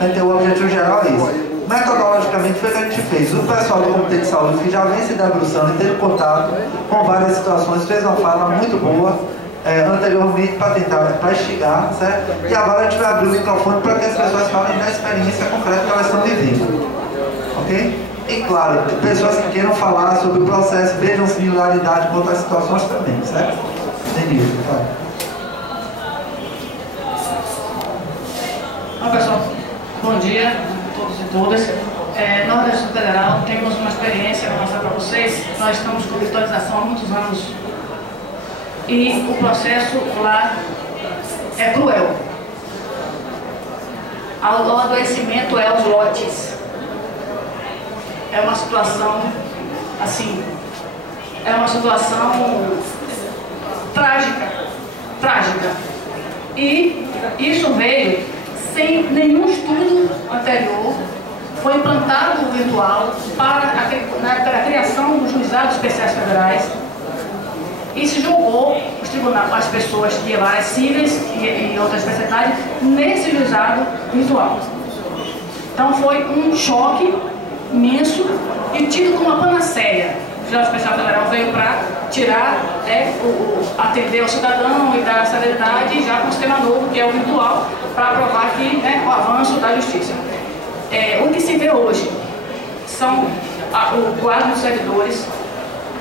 Então, o objetivo geral é isso. Metodologicamente foi o que a gente fez. O pessoal do Comitê de Saúde, que já vem se debruçando e teve contato com várias situações, fez uma fala muito boa anteriormente para instigar, certo? E agora a gente vai abrir o microfone para que as pessoas falem da experiência concreta que elas estão vivendo. Ok? E claro, pessoas que queiram falar sobre o processo, vejam similaridade com outras situações também, certo? Entendi. Olá pessoal, bom dia a todos e todas. Nós da Distrito Federal temos uma experiência para mostrar para vocês. Nós estamos com virtualização há muitos anos e o processo lá é cruel. O adoecimento é aos lotes. É uma situação assim, é uma situação trágica. E isso veio sem nenhum estudo anterior. Foi implantado o virtual para a criação dos juizados especiais federais e se julgou os tribunais, as pessoas de áreas cíveis e outras especialidades nesse juizado virtual. Então foi um choque imenso e tido como uma panaceia. O juizado especial federal veio para tirar, atender ao cidadão e dar celeridade já com o sistema novo, que é o virtual, para provar que o avanço da justiça. O que se vê hoje são o quadro dos servidores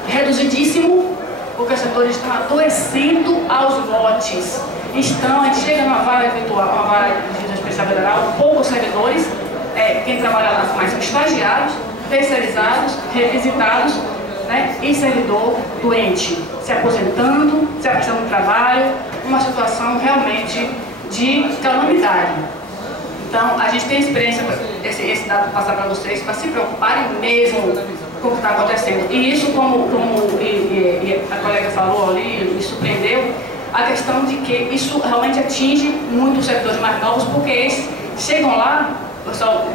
reduzidíssimo, porque os servidores estão adoecendo aos lotes. A gente chega numa vara virtual, uma vara de justiça especial federal, poucos servidores, quem trabalha lá são mais estagiários, terceirizados, requisitados, e servidor doente, se aposentando, se afastando do trabalho, uma situação realmente de calamidade. Então, a gente tem experiência, esse dado para passar para vocês, para se preocuparem mesmo com o que está acontecendo. E isso, como a colega falou ali, me surpreendeu, a questão de que isso realmente atinge muito os servidores mais novos, porque eles chegam lá, o pessoal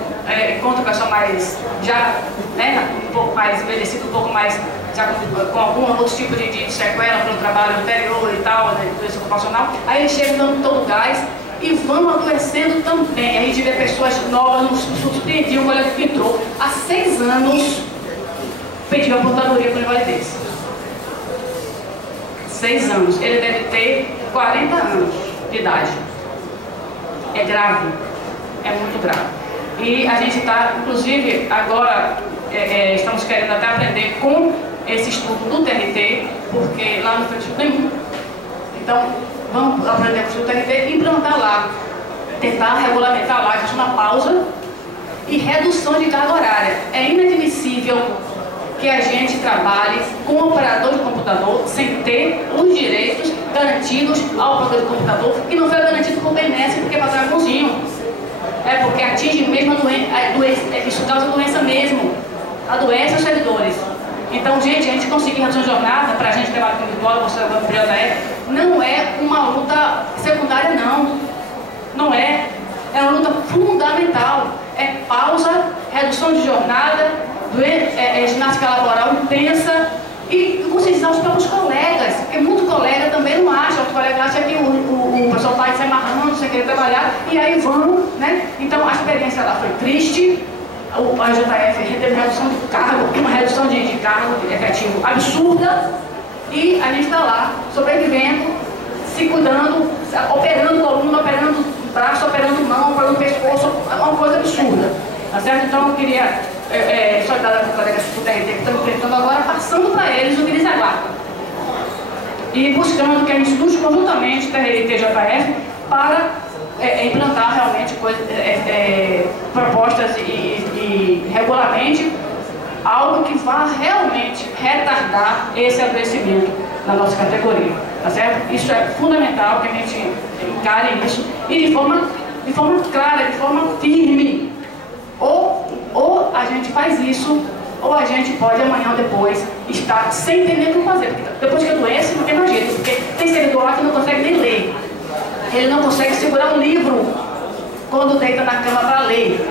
encontra o pessoal mais, já um pouco mais envelhecido, um pouco mais, já com algum outro tipo de sequela pelo trabalho anterior e tal, doença ocupacional, aí eles chegam dando todo o gás, e vão adoecendo também. A gente vê pessoas novas, nos surpreendiam, um colega que entrou há 6 anos, pediu aposentadoria por invalidez. 6 anos. Ele deve ter 40 anos de idade. É grave. É muito grave. E a gente está, inclusive, agora, estamos querendo até aprender com esse estudo do TRT, porque lá não foi estudo nenhum. Então, vamos aprender com o TRT e implantar lá, tentar regulamentar lá, que é uma pausa e redução de carga horária. É inadmissível que a gente trabalhe com um operador de computador sem ter os direitos garantidos ao operador de computador, que não foi garantido por BNS porque é patrãozinho. É porque atinge mesmo a doença, isso causa doença mesmo, adoece os servidores. Então, gente, a gente conseguir reduzir a jornada, para a gente trabalhar com virtual, você vai para o JF, não é uma luta secundária, não. Não é. É uma luta fundamental. É pausa, redução de jornada, ginástica laboral intensa e conscientizar os próprios colegas, porque muito colega também não acha, o colega acha que o pessoal está se amarrando, sem querer trabalhar, e aí vão, Então, a experiência lá foi triste. A JF teve redução de cargo, uma redução de cargo efetivo absurda, e a gente está lá, sobrevivendo, se cuidando, operando coluna, operando braço, operando mão, operando pescoço, é uma coisa absurda, tá certo? Então eu queria solidar com os colegas do TRT que estão enfrentando agora, passando para eles o que eles aguardam. E buscando que a gente estude conjuntamente, TRT e JF, para implantar realmente propostas e regulamente algo que vá realmente retardar esse adoecimento na nossa categoria, tá certo? Isso é fundamental que a gente encare isso e de forma clara, de forma firme. Ou a gente faz isso, ou a gente pode amanhã ou depois estar sem entender o que fazer, porque depois que adoece não tem mais jeito, porque tem servidor lá que não consegue nem ler. Ele não consegue segurar um livro quando deita na cama para ler,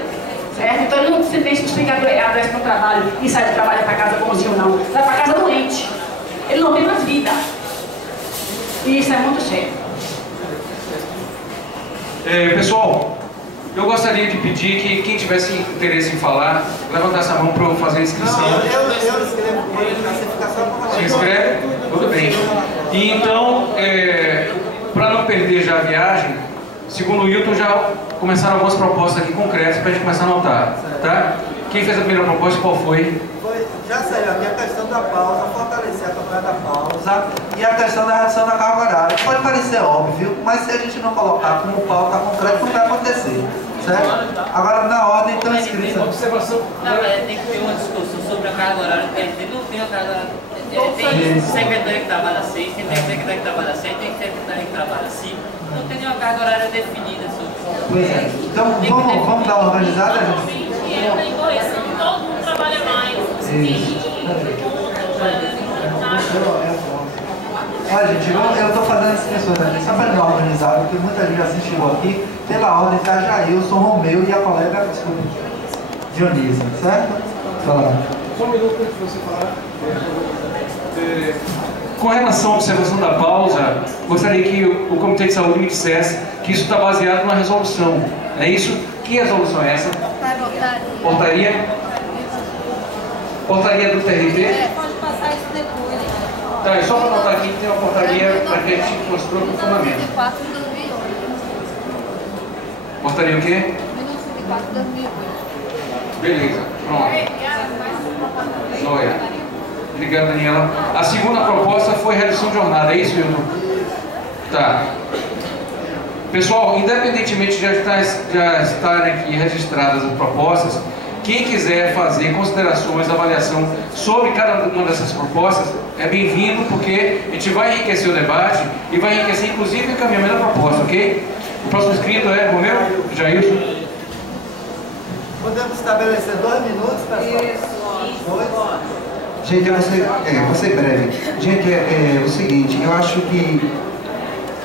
certo? Então ele não se deixa explicar adoece no trabalho e sai do trabalho para casa bonzinho, não. Vai para casa doente. Ele não tem mais vida. E isso é muito sério. Pessoal, Eu gostaria de pedir que quem tivesse interesse em falar, levantasse a mão para eu fazer a inscrição. Não, eu escrevo com ele, você fica só com Se inscreve? Tudo bem. E então, para não perder já a viagem, segundo o Hilton, já começaram algumas propostas aqui concretas para a gente começar a anotar, tá? Quem fez a primeira proposta, qual foi? Já saiu aqui a questão da pausa, fortalecer a campanha da pausa e a questão da redução da carga horária. Pode parecer óbvio, mas se a gente não colocar como pauta concreta, não vai acontecer, certo? Agora, na ordem, então, inscritos. Observação. Na verdade, tem que ter uma discussão sobre a carga horária, porque a gente não tem a carga horária. Tem secretário que trabalha 6, tem secretário que trabalha 7, tem secretário que trabalha 5. Não tem nenhuma carga horária definida sobre isso. Pois é. Então, vamos dar uma organizada, gente? Todo mundo trabalha mais. Olha, gente, eu estou fazendo as inscrições aqui só para dar uma organizada, porque muita gente assistiu aqui pela ordem da Jailson, Romeu e a colega, desculpa, Dionísio, certo? Fala. Só um minuto antes de você falar. Com relação à observação da pausa, gostaria que o Comitê de Saúde me dissesse que isso está baseado numa resolução. É isso? Que resolução é essa? Portaria? Portaria do TRT? Pode passar isso depois. Tá, é só para anotar aqui que tem uma portaria para que a gente mostrou no fundamento. 4 de 2008. Portaria o quê? 1904 de 2008. Beleza, pronto. Joia. Obrigado, Daniela. A segunda proposta foi redução de jornada, é isso, Hilton? Tá. Pessoal, independentemente de já estarem aqui registradas as propostas, quem quiser fazer considerações, avaliação sobre cada uma dessas propostas, é bem-vindo, porque a gente vai enriquecer o debate e vai enriquecer, inclusive, o encaminhamento da proposta, ok? O próximo inscrito é Romeu? Jailson? Podemos estabelecer 2 minutos, pessoal? Gente, eu vou ser breve. Gente, é o seguinte, eu acho que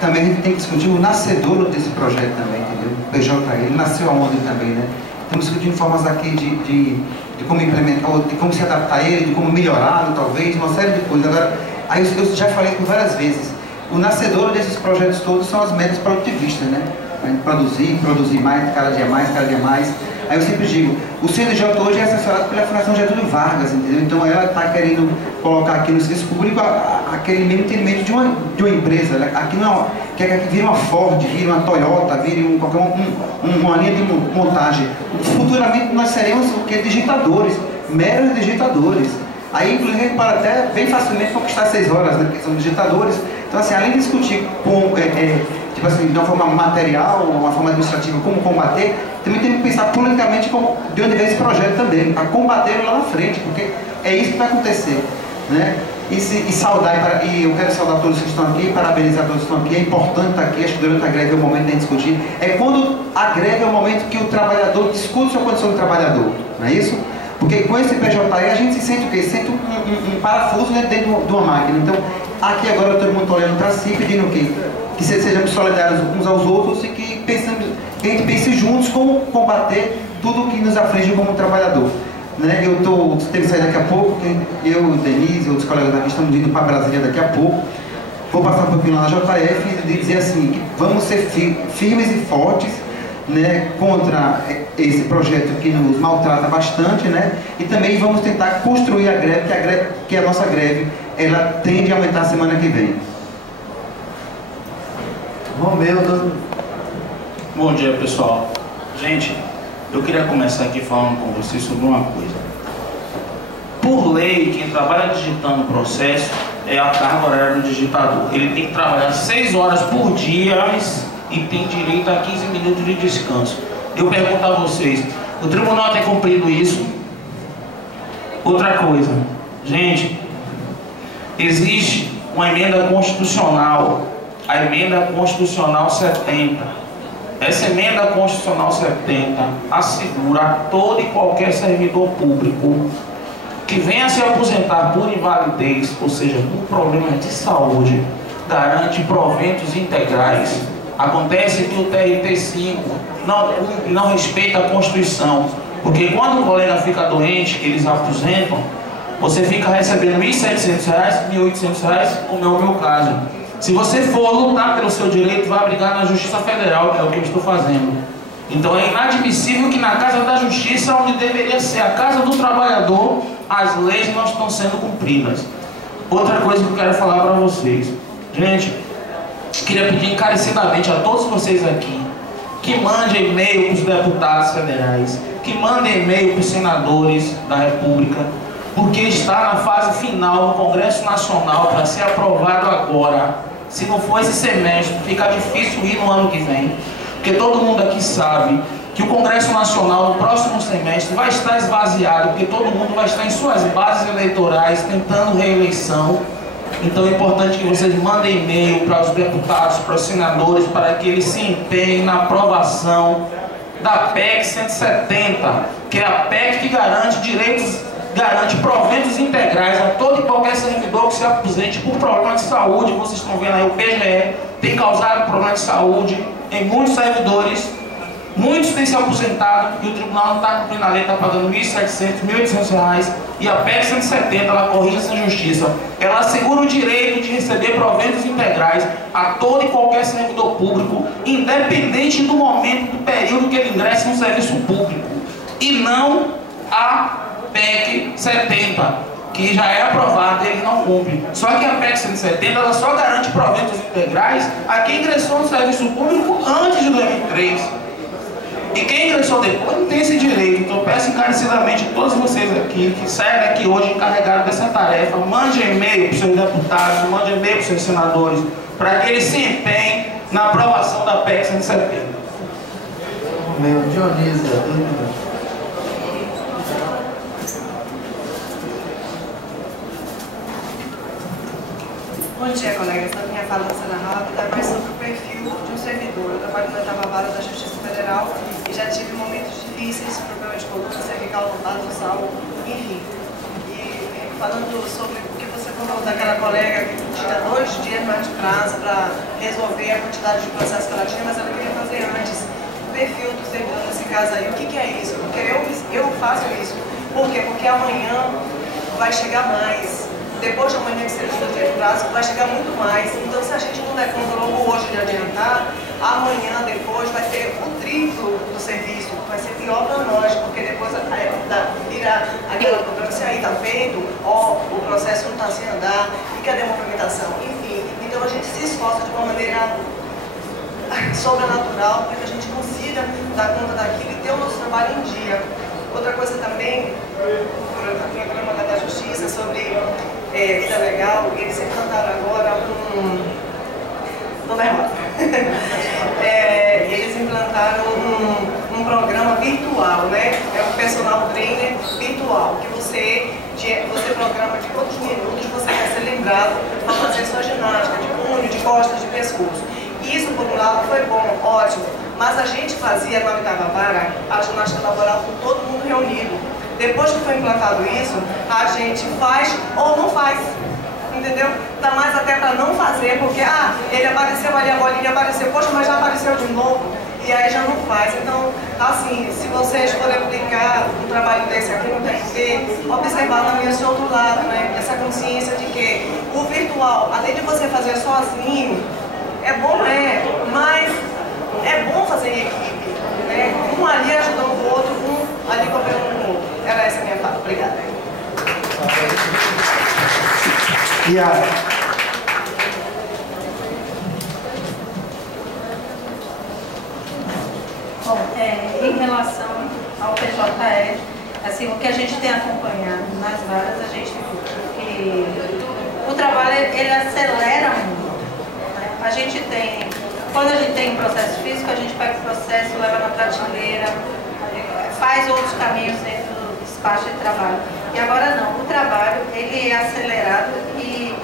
também a gente tem que discutir o nascedouro desse projeto também, entendeu? O PJ, ele nasceu aonde também, né? Estamos discutindo formas aqui de como implementar, de como se adaptar a ele, de como melhorá-lo, talvez, uma série de coisas. Agora, aí eu já falei por várias vezes, o nascedouro desses projetos todos são as metas produtivistas, né? A gente produzir mais, cada dia mais, cada dia mais. Aí eu sempre digo, o CNJ hoje é assessorado pela Fundação Getúlio Vargas, entendeu? Então ela está querendo colocar aqui no serviço público aquele mesmo entendimento de uma empresa. Aqui não quer que vire uma Ford, vire uma Toyota, vire uma linha de montagem. Futuramente nós seremos o quê? Digitadores, meros digitadores. Aí inclusive a gente pode até bem facilmente conquistar 6 horas, né? Porque são digitadores. Então assim, além de discutir com tipo assim, de uma forma material, uma forma administrativa, como combater, também tem que pensar politicamente de onde vem esse projeto também, para combater lá na frente, porque é isso que vai acontecer, né? E eu quero saudar todos que estão aqui, parabenizar todos que estão aqui, é importante estar aqui, acho que durante a greve é o momento de discutir, é quando a greve é o momento que o trabalhador discute sua condição de trabalhador, não é isso? Porque com esse PJE a gente se sente o quê? Se sente um parafuso dentro de uma máquina. Então, aqui agora todo mundo está olhando para si, pedindo o quê? Que sejamos solidários uns aos outros e que a gente pense juntos como combater tudo que nos aflige como trabalhador. Né? Eu tenho que sair daqui a pouco, eu, Denise e outros colegas daqui estamos indo para Brasília daqui a pouco. Vou passar um pouquinho lá na JF e dizer assim, que vamos ser firmes e fortes, né, contra esse projeto que nos maltrata bastante, né? E também vamos tentar construir a greve, que a nossa greve ela tende a aumentar a semana que vem. Romeu. Bom dia, pessoal. Gente, eu queria começar aqui falando com vocês sobre uma coisa. Por lei, quem trabalha digitando o processo é a carga horária do digitador. Ele tem que trabalhar 6 horas por dia e tem direito a 15 minutos de descanso. Eu pergunto a vocês, o tribunal tem cumprido isso? Outra coisa, gente, existe uma emenda constitucional, a emenda constitucional 70. Essa emenda constitucional 70 assegura a todo e qualquer servidor público que venha a se aposentar por invalidez, ou seja, por problemas de saúde, garante proventos integrais. Acontece que o TRT5 não respeita a Constituição, porque quando o colega fica doente, eles aposentam, você fica recebendo R$ 1.700, R$ 1.800, como é o meu caso. Se você for lutar pelo seu direito, vai brigar na Justiça Federal, é o que eu estou fazendo. Então é inadmissível que na Casa da Justiça, onde deveria ser a Casa do Trabalhador, as leis não estão sendo cumpridas. Outra coisa que eu quero falar para vocês. Gente, queria pedir encarecidamente a todos vocês aqui que mandem e-mail para os deputados federais, que mandem e-mail para os senadores da República, porque está na fase final do Congresso Nacional para ser aprovado agora. Se não for esse semestre, fica difícil ir no ano que vem, porque todo mundo aqui sabe que o Congresso Nacional no próximo semestre vai estar esvaziado, porque todo mundo vai estar em suas bases eleitorais tentando reeleição. Então é importante que vocês mandem e-mail para os deputados, para os senadores, para que eles se empenhem na aprovação da PEC 170, que é a PEC que garante direitos, garante proventos integrais a todo e qualquer servidor que se aposente por problema de saúde. Vocês estão vendo aí, o PGE tem causado problema de saúde em muitos servidores. Muitos têm se aposentado e o tribunal não está cumprindo a lei, está pagando R$ 1.700, R$ 1.800. E a PEC 170, ela corrige essa injustiça. Ela assegura o direito de receber proventos integrais a todo e qualquer servidor público, independente do momento, do período que ele ingressa no serviço público. E não a PEC 70, que já é aprovada e ele não cumpre. Só que a PEC 170, ela só garante proventos integrais a quem ingressou no serviço público antes de 2003. E quem ingressou depois não tem esse direito. Então eu peço encarecidamente a todos vocês aqui que saem daqui hoje encarregados dessa tarefa, mande e-mail para os seus deputados, mande e-mail para os seus senadores, para que eles se empenhem na aprovação da PEC 170. Meu Dionísio, 2 minutos. Bom dia, colegas. A minha fala será rápida, mas sobre o perfil de um servidor. Eu trabalho na oitava vara da Justiça Federal e já tive momentos difíceis, problema de coluna, cervical, dorsal, enfim. E falando sobre o que você falou daquela colega que tinha 2 dias mais de prazo para resolver a quantidade de processos que ela tinha, mas ela queria fazer antes. O perfil do servidor nesse caso aí, o que é isso? Porque eu faço isso. Por quê? Porque amanhã vai chegar mais. Depois de amanhã que seja o dia de prazo, vai chegar muito mais. Então, se a gente não der conta logo hoje de adiantar, amanhã, depois, vai ter o triplo do serviço. Vai ser pior para nós, porque depois vira aquela cobrança, aí está feito, ó, o processo não está sem andar, e cadê a movimentação? Enfim, então a gente se esforça de uma maneira sobrenatural para que a gente consiga dar conta daquilo e ter o nosso trabalho em dia. Outra coisa também, o programa da Justiça sobre vida legal, eles implantaram agora eles implantaram um programa virtual, né? É um personal trainer virtual, que você programa de quantos minutos você quer ser lembrado para fazer sua ginástica de punho, de costas, de pescoço. Isso, por um lado, foi bom, ótimo, mas a gente fazia na oitava vara a ginástica laboral com todo mundo reunido. Depois que foi implantado isso, a gente faz ou não faz, entendeu? Tá mais até para não fazer, porque, ele apareceu ali, a bolinha apareceu, poxa, mas já apareceu de novo, e aí já não faz. Então, assim, se vocês forem aplicar um trabalho desse aqui no TRT, observar também esse outro lado, né? Essa consciência de que o virtual, além de você fazer sozinho, é bom, mas é bom fazer em equipe, né? Um ali ajudou o outro, um ali cooperando com o outro. Era essa a minha fala. Obrigada. Bom, em relação ao PJE, assim, o que a gente tem acompanhado nas varas, a gente viu que o trabalho ele acelera muito. Né? A gente tem, quando a gente tem processo físico, a gente pega o processo, leva na prateleira, faz outros caminhos dentro do despacho de trabalho. E agora não, o trabalho ele é acelerado e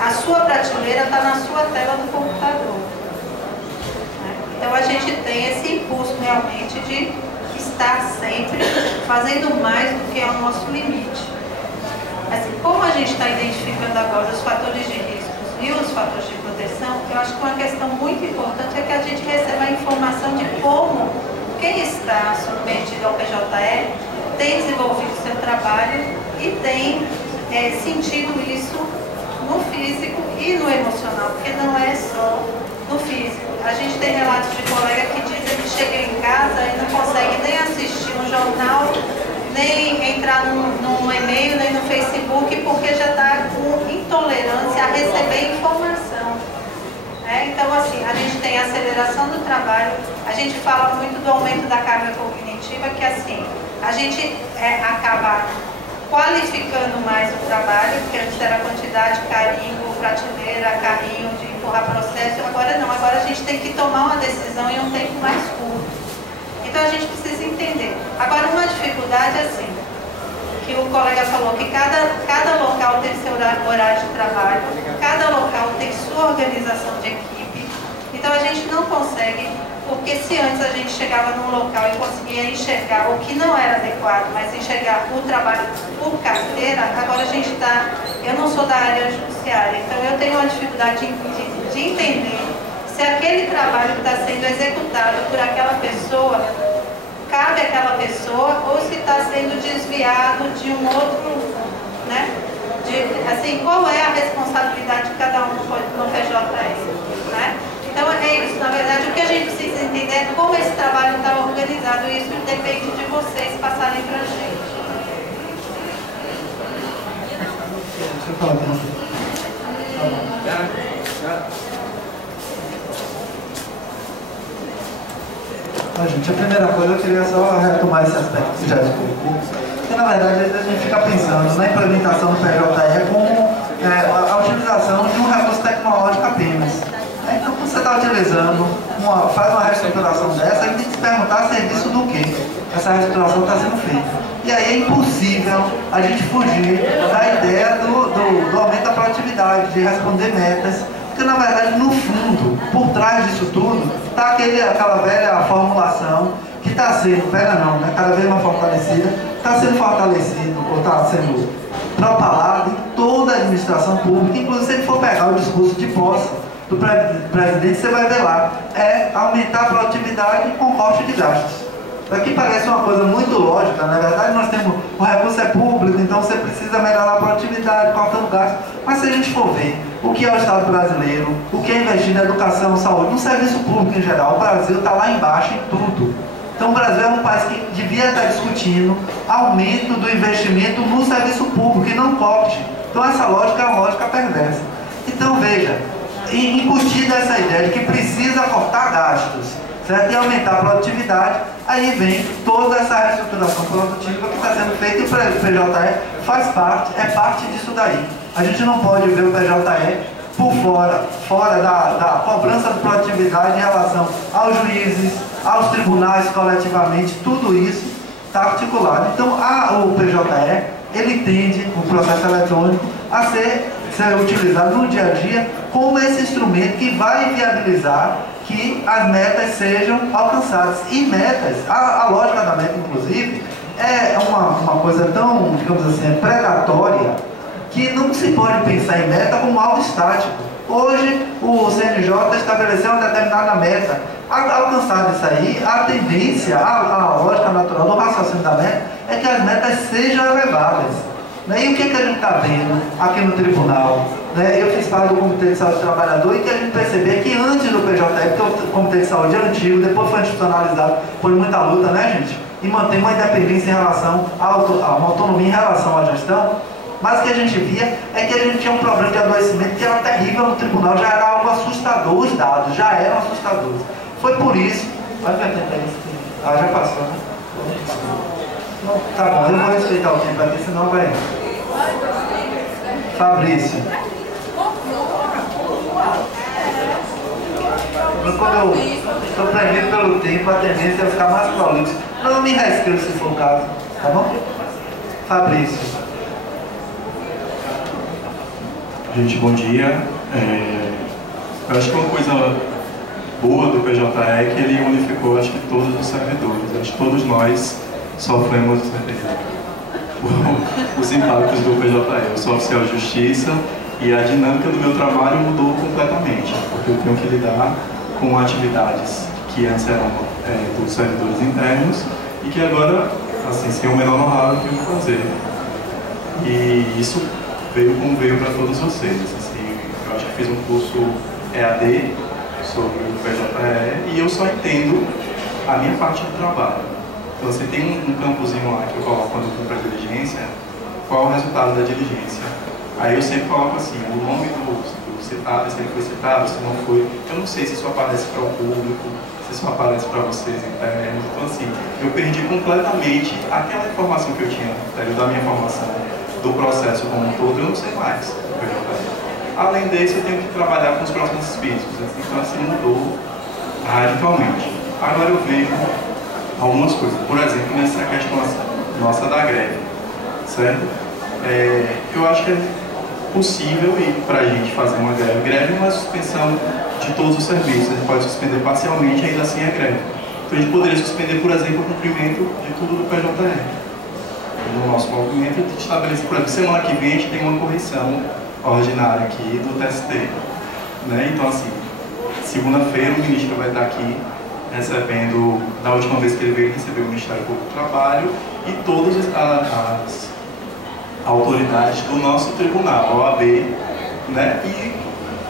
a sua prateleira está na sua tela do computador. Então a gente tem esse impulso realmente de estar sempre fazendo mais do que é o nosso limite. Assim, como a gente está identificando agora os fatores de riscos e os fatores de proteção, eu acho que uma questão muito importante é que a gente receba a informação de como quem está submetido ao PJE tem desenvolvido o seu trabalho e tem sentido isso no físico e no emocional, porque não é só no físico. A gente tem relatos de colega que dizem que chega em casa e não consegue nem assistir um jornal, nem entrar num e-mail, nem no Facebook, porque já está com intolerância a receber informação. Então, assim, a gente tem a aceleração do trabalho, a gente fala muito do aumento da carga cognitiva, que assim, a gente acaba qualificando mais o trabalho, porque antes era quantidade, carimbo, prateleira, carrinho de empurrar processo, agora não, agora a gente tem que tomar uma decisão em um tempo mais curto. Então a gente precisa entender. Agora uma dificuldade assim, que o colega falou que cada local tem seu horário de trabalho, cada local tem sua organização de equipe, então a gente não consegue, porque se antes a gente chegava num local e conseguia enxergar o que não era adequado, mas enxergar o trabalho por carteira, agora a gente está, eu não sou da área judiciária, então eu tenho uma dificuldade de entender se aquele trabalho que está sendo executado por aquela pessoa, cabe àquela pessoa ou se está sendo desviado de um outro, né? Assim, qual é a responsabilidade de cada um no PJE, né? Então é isso, na verdade o que a gente precisa entender é como esse trabalho está organizado e isso depende de vocês passarem para a gente. Deixa eu falar gente, a primeira coisa eu queria só retomar esse aspecto que já explicou, porque na verdade a gente fica pensando na implementação do PJE como a utilização de um recurso tecnológico apenas. Então você está utilizando, faz uma reestruturação dessa, a gente tem que se perguntar serviço do que essa reestruturação está sendo feita. E aí é impossível a gente fugir da ideia do aumento da produtividade, de responder metas. Porque, na verdade, no fundo, por trás disso tudo, está aquela velha formulação que está sendo, cada vez mais fortalecida, está sendo fortalecido, ou está sendo propalado em toda a administração pública. Inclusive, se ele for pegar o discurso de posse do presidente, você vai ver lá, aumentar a produtividade com corte de gastos. Aqui parece uma coisa muito lógica, na verdade nós temos, o recurso é público, então você precisa melhorar a produtividade, cortando gastos. Mas se a gente for ver o que é o Estado brasileiro, o que é investir na educação, saúde, no serviço público em geral, o Brasil está lá embaixo em tudo. Então o Brasil é um país que devia estar discutindo aumento do investimento no serviço público e não corte. Então essa lógica é uma lógica perversa. Então veja, incutida essa ideia de que precisa cortar gastos, certo? E aumentar a produtividade, aí vem toda essa reestruturação produtiva que está sendo feita e o PJE faz parte, é parte disso daí. A gente não pode ver o PJE por fora da cobrança de produtividade em relação aos juízes, aos tribunais coletivamente, tudo isso está articulado. Então o PJE, ele tende, o processo eletrônico, a ser utilizado no dia a dia como esse instrumento que vai viabilizar que as metas sejam alcançadas. E metas, a lógica da meta, inclusive, é uma coisa tão, digamos assim, predatória, que não se pode pensar em meta como algo estático. Hoje, o CNJ estabeleceu uma determinada meta. Alcançada isso aí, a tendência, a lógica natural do raciocínio da meta é que as metas sejam elevadas. E o que a gente está vendo aqui no tribunal? Eu fiz parte do Comitê de Saúde do Trabalhador e que a gente percebeu que antes do PJE, porque o Comitê de Saúde é antigo, depois foi institucionalizado por muita luta, né, gente? E mantém uma independência em relação uma autonomia em relação à gestão. Mas o que a gente via é que a gente tinha um problema de adoecimento que era terrível no tribunal, já era algo assustador, os dados já eram assustadores. Foi por isso. Pode ver isso. Já passou, né? Tá bom, eu vou respeitar o tempo aqui, senão vai. Fabrício. Quando eu estou premido pelo tempo, a tendência é ficar mais prolixo. Não me respeito se for o caso, tá bom? Fabrício. Gente, bom dia. Eu acho que uma coisa boa do PJE é que ele unificou, acho que todos os servidores. Acho que todos nós sofremos os impactos do PJE. Eu sou oficial de justiça e a dinâmica do meu trabalho mudou completamente, porque eu tenho que lidar com atividades que antes eram dos servidores internos e que agora, assim, sem o menor know-how, eu tenho que fazer. E isso veio como veio para todos vocês. Assim, eu acho que fiz um curso EAD sobre o PJE e eu só entendo a minha parte do trabalho. Então, você tem um campozinho lá que eu coloco quando eu fui para a diligência, qual é o resultado da diligência. Aí eu sempre coloco assim, o nome do citado, se ele foi citado, se não foi. Eu não sei se isso aparece para o público, se isso aparece para vocês internos. Então, assim, eu perdi completamente aquela informação que eu tinha da minha formação, do processo como um todo, eu não sei mais. Além disso, eu tenho que trabalhar com os processos físicos, então assim mudou radicalmente. Agora eu vejo algumas coisas, por exemplo, nessa questão nossa da greve, certo? Eu acho que é possível para a gente fazer uma greve. Greve é uma suspensão de todos os serviços, a gente pode suspender parcialmente, ainda assim é greve. Então a gente poderia suspender, por exemplo, o cumprimento de tudo do PJE. No nosso movimento, a gente estabelece, por exemplo, semana que vem a gente tem uma correção ordinária aqui do TST, né? Então, assim, segunda-feira o ministro vai estar aqui recebendo, da última vez que ele veio, recebeu o Ministério Público do Trabalho e todas as autoridades do nosso tribunal, a OAB, né? E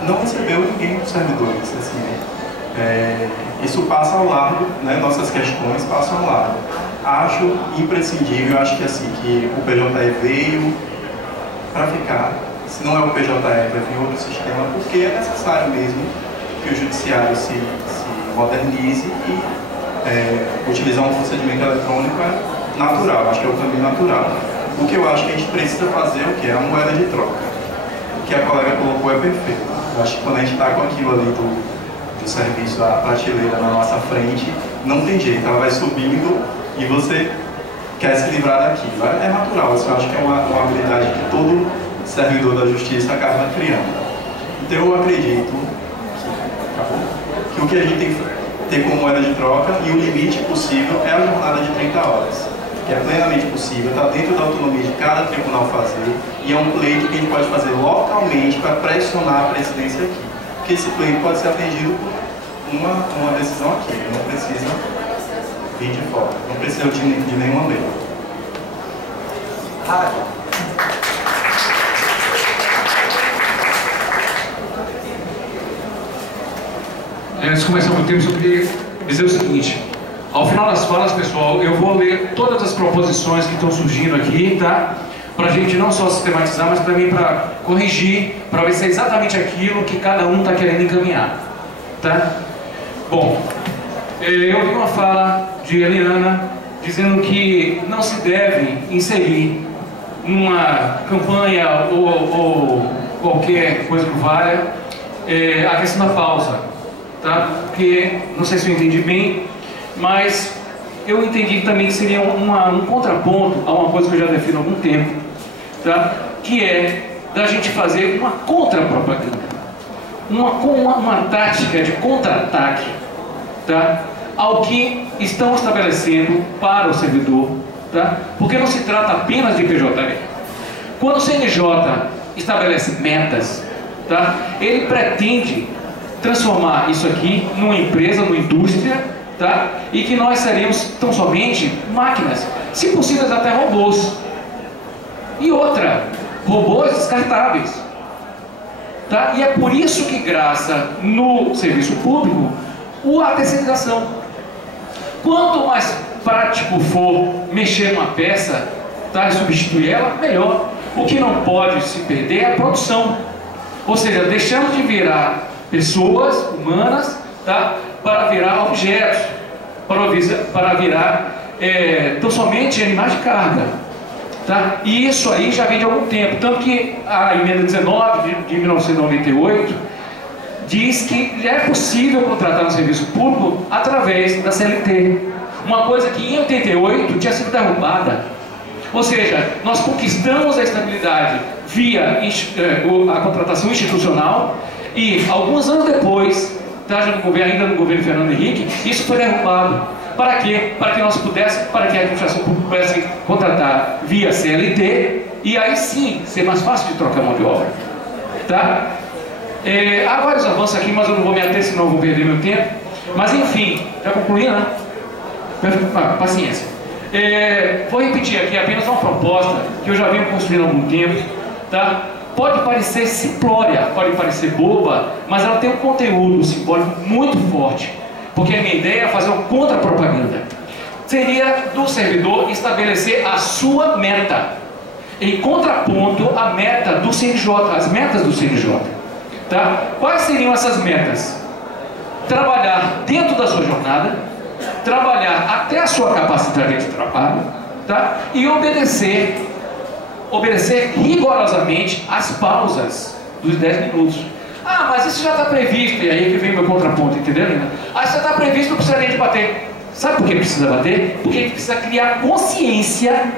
não recebeu ninguém dos servidores, assim, isso passa ao largo, né? Nossas questões passam ao largo. Acho imprescindível, acho que assim, que o PJE veio para ficar. Se não é o PJE, vai vir outro sistema, porque é necessário mesmo que o judiciário se modernize e utilizar um procedimento eletrônico é natural, acho que é o caminho natural. O que eu acho que a gente precisa fazer é o que? É a moeda de troca. O que a colega colocou é perfeito. Eu acho que quando a gente está com aquilo ali do serviço, a prateleira na nossa frente, não tem jeito, ela vai subindo e você quer se livrar daquilo. É natural, eu acho que é uma habilidade que todo servidor da justiça acaba criando. Então eu acredito que o que a gente tem que ter como moeda de troca e o limite possível é a jornada de 30 horas, que é plenamente possível, está dentro da autonomia de cada tribunal fazer, e é um pleito que a gente pode fazer localmente para pressionar a presidência aqui. Porque esse pleito pode ser atendido por uma decisão aqui, não precisa vir de fora, não precisa de nenhuma lei. Antes de começar muito tempo, eu queria dizer o seguinte: ao final das falas, pessoal, eu vou ler todas as proposições que estão surgindo aqui, tá? Para a gente não só sistematizar, mas também para corrigir, para ver se é exatamente aquilo que cada um está querendo encaminhar, tá? Bom, eu vi uma fala de Eliana dizendo que não se deve inserir numa campanha ou qualquer coisa que valha a questão da pausa, tá? Porque, não sei se eu entendi bem, mas eu entendi também que seria um contraponto a uma coisa que eu já defino há algum tempo, tá? Que é da gente fazer uma contra-propaganda, uma tática de contra-ataque, tá? Ao que estão estabelecendo para o servidor, tá? Porque não se trata apenas de PJE. Quando o CNJ estabelece metas, tá? Ele pretende transformar isso aqui numa empresa, numa indústria, tá? E que nós seremos tão somente máquinas, se possível até robôs. E outra, robôs descartáveis, tá? E é por isso que graça no serviço público a terceirização. Quanto mais prático for mexer numa peça, tá? E substituir ela, melhor. O que não pode se perder é a produção. Ou seja, deixamos de virar pessoas humanas, tá? Para virar objetos, para virar tão somente animais de carga, tá? E isso aí já vem de algum tempo, tanto que a emenda 19 de 1998 diz que já é possível contratar no serviço público através da CLT, uma coisa que em 88 tinha sido derrubada. Ou seja, nós conquistamos a estabilidade via a contratação institucional e alguns anos depois, tá, ainda no governo Fernando Henrique, isso foi derrubado. Para quê? Para que a administração pública pudesse contratar via CLT e aí sim ser mais fácil de trocar mão de obra, tá? Há vários avanços aqui, mas eu não vou me ater, senão eu vou perder meu tempo. Mas enfim, já concluí, né? Paciência. Vou repetir aqui apenas uma proposta que eu já venho construindo há algum tempo, tá? pode parecer simplória, pode parecer boba, mas ela tem um conteúdo simbólico muito forte. Porque a minha ideia é fazer uma contra-propaganda. Seria do servidor estabelecer a sua meta, em contraponto à meta do CNJ, as metas do CNJ. Tá? Quais seriam essas metas? Trabalhar dentro da sua jornada, trabalhar até a sua capacidade de trabalho, tá? E obedecer rigorosamente as pausas dos 10 minutos. Ah, mas isso já está previsto, e aí que vem o meu contraponto, entendeu, Lina? Ah, isso já está previsto, não precisa nem de bater. Sabe por que precisa bater? Porque a gente precisa criar consciência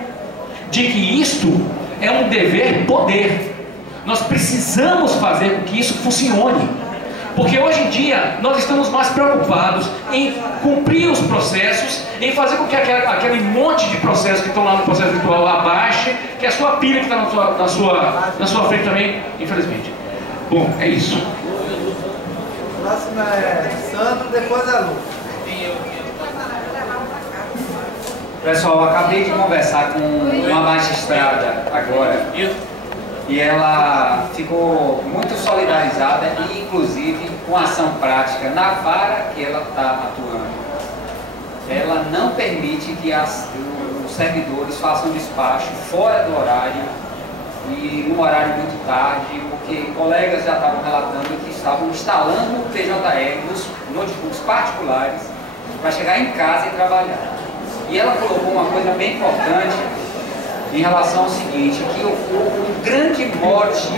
de que isto é um dever-poder. Nós precisamos fazer com que isso funcione. Porque hoje em dia nós estamos mais preocupados em cumprir os processos, em fazer com que aquele monte de processos que estão lá no processo virtual abaixe, que a sua pilha que está na sua frente também, infelizmente. Bom, é isso. Próximo é Sandro, depois é Lu. Pessoal, eu acabei de conversar com uma magistrada agora e ela ficou muito solidarizada e inclusive com ação prática na vara que ela está atuando. Ela não permite que os servidores façam despacho fora do horário e num horário muito tarde, porque colegas já estavam relatando que estavam instalando o PJE nos notebooks particulares para chegar em casa e trabalhar. E ela colocou uma coisa bem importante em relação ao seguinte, que o grande mote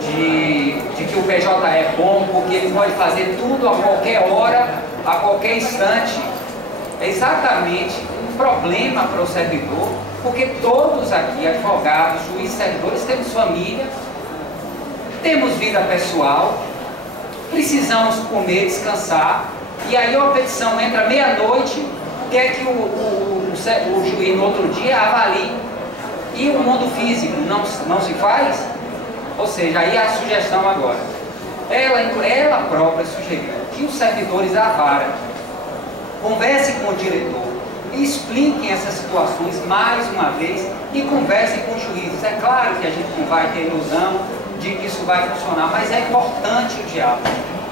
de que o PJE é bom, porque ele pode fazer tudo a qualquer hora, a qualquer instante, é exatamente um problema para o servidor, porque todos aqui, advogados, juízes, servidores, temos família, temos vida pessoal, precisamos comer, descansar, e aí a petição entra meia-noite, quer que o juiz no outro dia avalie, e o mundo físico não se faz? Ou seja, aí a sugestão agora, ela própria sugeriu que os servidores da vara conversem com o diretor e expliquem essas situações mais uma vez e conversem com os juízes. É claro que a gente não vai ter ilusão de que isso vai funcionar, mas é importante o diálogo.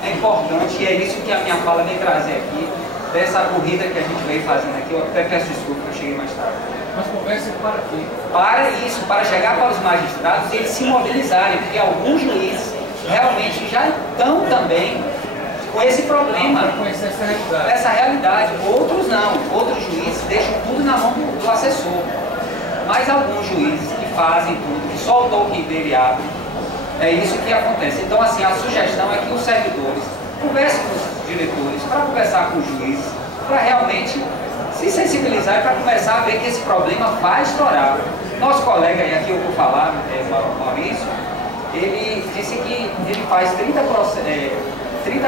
É importante e é isso que a minha fala vem trazer aqui, dessa corrida que a gente veio fazendo aqui. Eu até peço desculpa que eu cheguei mais tarde. Mas conversem para quê? Para isso, para chegar para os magistrados e eles se mobilizarem, porque alguns juízes realmente já estão também com esse problema, essa realidade. Outros não, outros juízes deixam tudo na mão do assessor, mas alguns juízes que fazem tudo, que só o toque dele abre, é isso que acontece. Então assim, a sugestão é que os servidores conversem com os diretores, para conversar com os juízes, para realmente se sensibilizar e para começar a ver que esse problema vai estourar. Nosso colega, e aqui eu vou falar, Maurício, ele disse que ele faz 30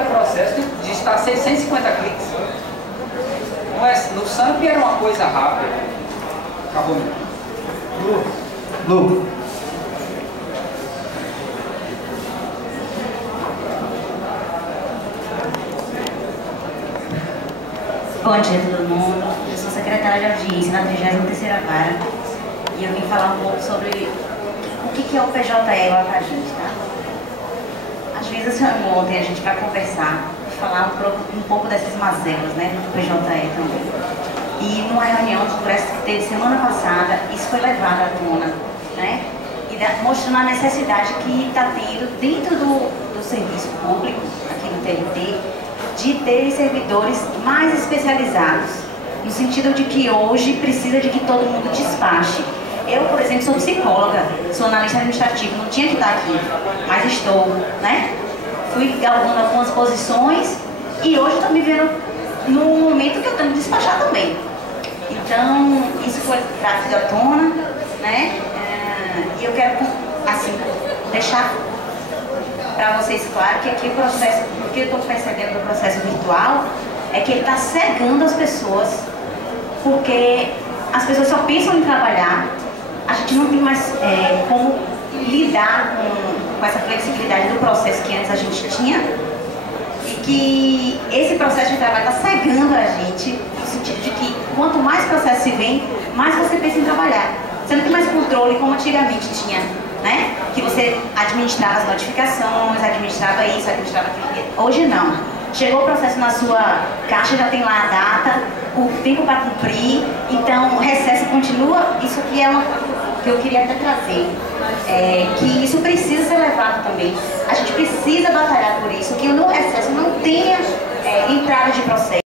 processos de estar 650 cliques. Não é, no SAMP era uma coisa rápida. Acabou. Lu. Bom dia a todo mundo, eu sou secretária de audiência na 33ª Vara e eu vim falar um pouco sobre o que é o PJE lá pra gente, tá? Às vezes eu chamo ontem a gente para conversar, falar um pouco dessas mazelas, né, do PJE também. E numa reunião do Congresso que teve semana passada, isso foi levado à tona, né? E mostrando a necessidade que está tendo dentro do serviço público, aqui no TRT, de ter servidores mais especializados, no sentido de que hoje precisa de que todo mundo despache. Eu, por exemplo, sou psicóloga, sou analista administrativo, não tinha que estar aqui, mas estou, né? Fui galgando algumas posições e hoje estou me vendo no momento que eu tenho que despachar também. Então, isso foi trazido à tona, né? E eu quero, assim, deixar para vocês claro que aqui o processo, o que eu estou percebendo do processo virtual é que ele está cegando as pessoas, porque as pessoas só pensam em trabalhar, a gente não tem mais como lidar com essa flexibilidade do processo que antes a gente tinha, e que esse processo de trabalho está cegando a gente sentido de que quanto mais processo se vem, mais você pensa em trabalhar. Você não tem mais controle como antigamente tinha, né? Que você administrava as notificações, administrava isso, administrava aquilo. Hoje não. Chegou o processo na sua caixa, já tem lá a data, o tempo para cumprir, então o recesso continua. Isso aqui é uma coisa que eu queria até trazer, que isso precisa ser levado também. A gente precisa batalhar por isso, que no recesso não tenha entrada de processo.